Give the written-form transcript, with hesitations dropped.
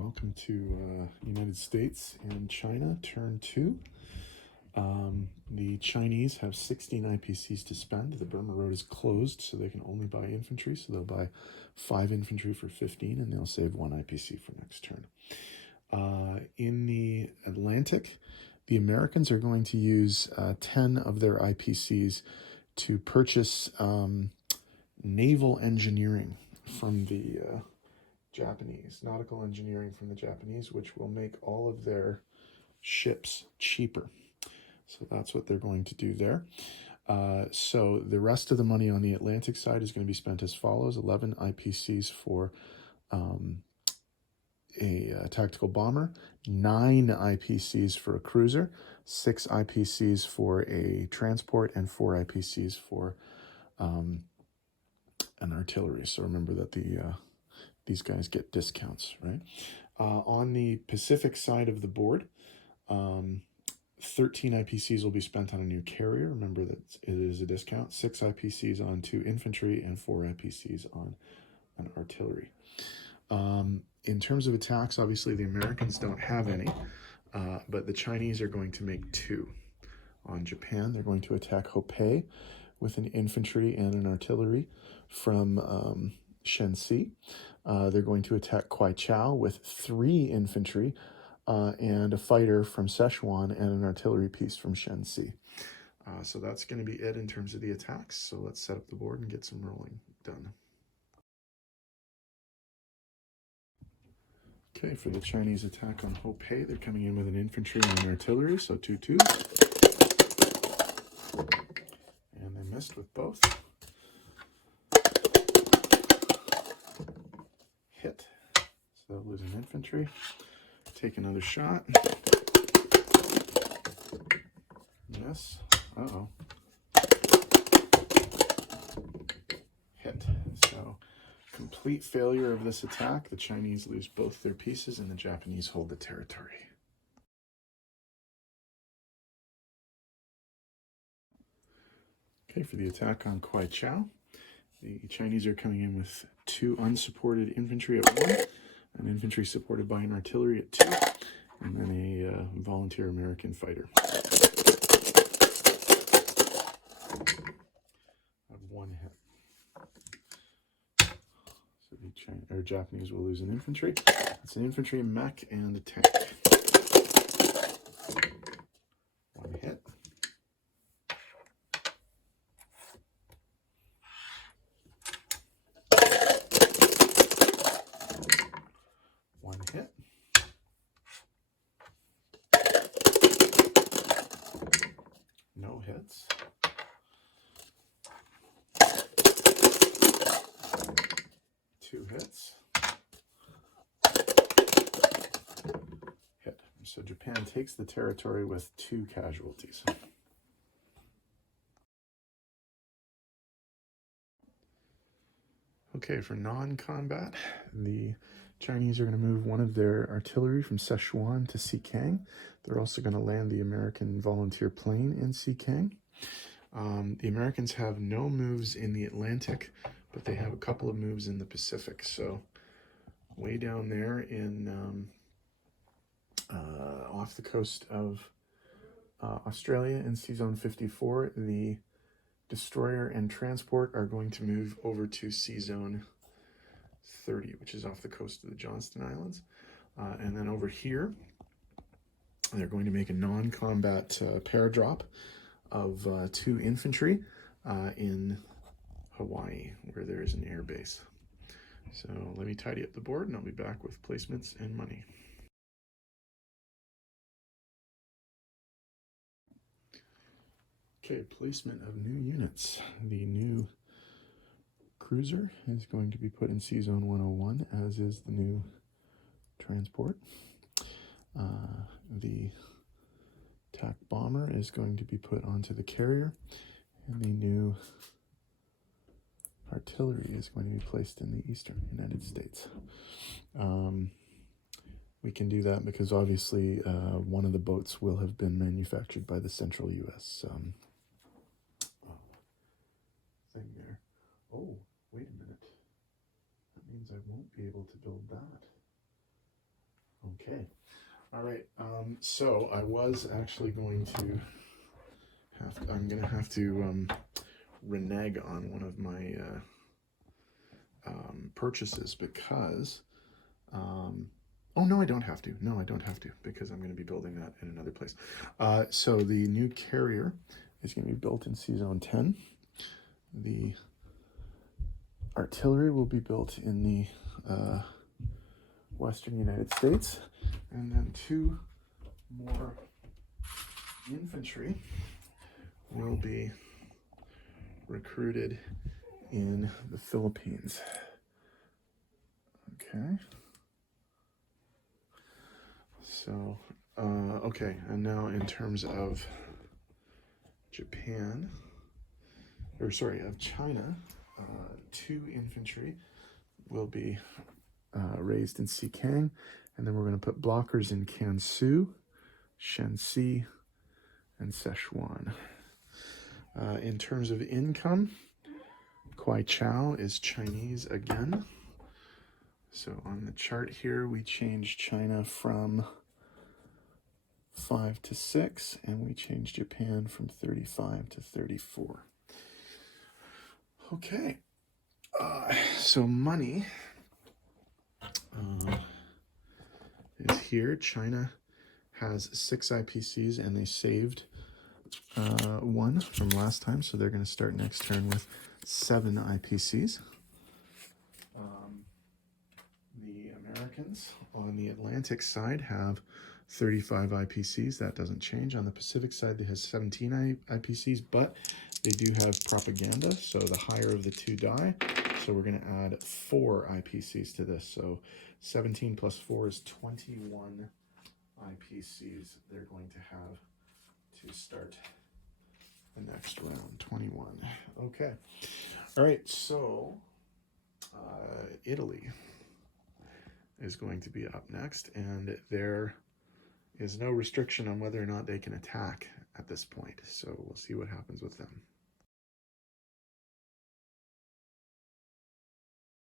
welcome to United States and China, turn 2. The Chinese have 16 IPCs to spend. The Burma Road is closed, so they can only buy infantry. So they'll buy 5 infantry for 15, and they'll save 1 IPC for next turn. In the Atlantic, the Americans are going to use 10 of their IPCs to purchase naval engineering from the Japanese, nautical engineering from the Japanese, which will make all of their ships cheaper. So that's what they're going to do there. So the rest of the money on the Atlantic side is going to be spent as follows: 11 IPCs for a tactical bomber, 9 IPCs for a cruiser, 6 IPCs for a transport, and 4 IPCs for an artillery. So remember that these guys get discounts, right? On the Pacific side of the board, 13 IPCs will be spent on a new carrier. Remember that it is a discount. 6 IPCs on 2 infantry and 4 IPCs on an artillery. In terms of attacks, obviously the Americans don't have any, but the Chinese are going to make 2. On Japan, they're going to attack Hopei with an infantry and an artillery from Shenxi. They're going to attack Kwaichao with 3 infantry and a fighter from Sichuan and an artillery piece from Shenxi. So that's going to be it in terms of the attacks. So let's set up the board and get some rolling done. Okay, for the Chinese attack on Hopei, they're coming in with an infantry and an artillery, so 2 2s. And they missed with both. Hit. So they'll lose an infantry. Take another shot. Miss. Uh-oh. Hit. So complete failure of this attack. The Chinese lose both their pieces and the Japanese hold the territory. Okay, for the attack on Kwaichao, the Chinese are coming in with 2 unsupported infantry at 1, an infantry supported by an artillery at 2, and then a volunteer American fighter. Have 1 hit. So the Japanese will lose an infantry. It's an infantry, mech, and a tank. 1 hit. Hit. No hits. Two hits. Hit. So Japan takes the territory with 2 casualties. Okay, for non-combat, the Chinese are going to move 1 of their artillery from Sichuan to Xikang. They're also going to land the American volunteer plane in Xikang. The Americans have no moves in the Atlantic, but they have a couple of moves in the Pacific. So way down there in off the coast of Australia in Sea Zone 54, the destroyer and transport are going to move over to Sea Zone 30, which is off the coast of the Johnston Islands. And then over here, they're going to make a non-combat paradrop of 2 infantry in Hawaii, where there is an air base. So let me tidy up the board, and I'll be back with placements and money. Okay, placement of new units. The new cruiser is going to be put in Sea Zone 101, as is the new transport. The attack bomber is going to be put onto the carrier, and the new artillery is going to be placed in the eastern United States. We can do that because obviously one of the boats will have been manufactured by the central U.S. Thing there. Oh, wait a minute. That means I won't be able to build that. Okay. All right. So I was actually going to I'm going to have to renege on one of my purchases because, oh no, I don't have to. No, I don't have to because I'm going to be building that in another place. So the new carrier is going to be built in C-Zone 10. The artillery will be built in the Western United States, and then 2 more infantry will be recruited in the Philippines. Okay. So, okay, and now in terms of Japan, or sorry, of China, 2 infantry will be raised in Xikang, and then we're going to put blockers in Kansu, Shanxi, and Sichuan. In terms of income, Kwaichao is Chinese again. So on the chart here, we changed China from 5 to 6, and we changed Japan from 35 to 34. Okay, so money is here. China has 6 IPCs, and they saved 1 from last time, so they're going to start next turn with 7 IPCs. The Americans on the Atlantic side have 35 IPCs. That doesn't change. On the Pacific side, they have 17 IPCs, but they do have propaganda, so the higher of the 2 die. So we're going to add 4 IPCs to this. So 17 plus 4 is 21 IPCs they're going to have to start the next round. 21. Okay. All right, so Italy is going to be up next, and there is no restriction on whether or not they can attack at this point. So we'll see what happens with them.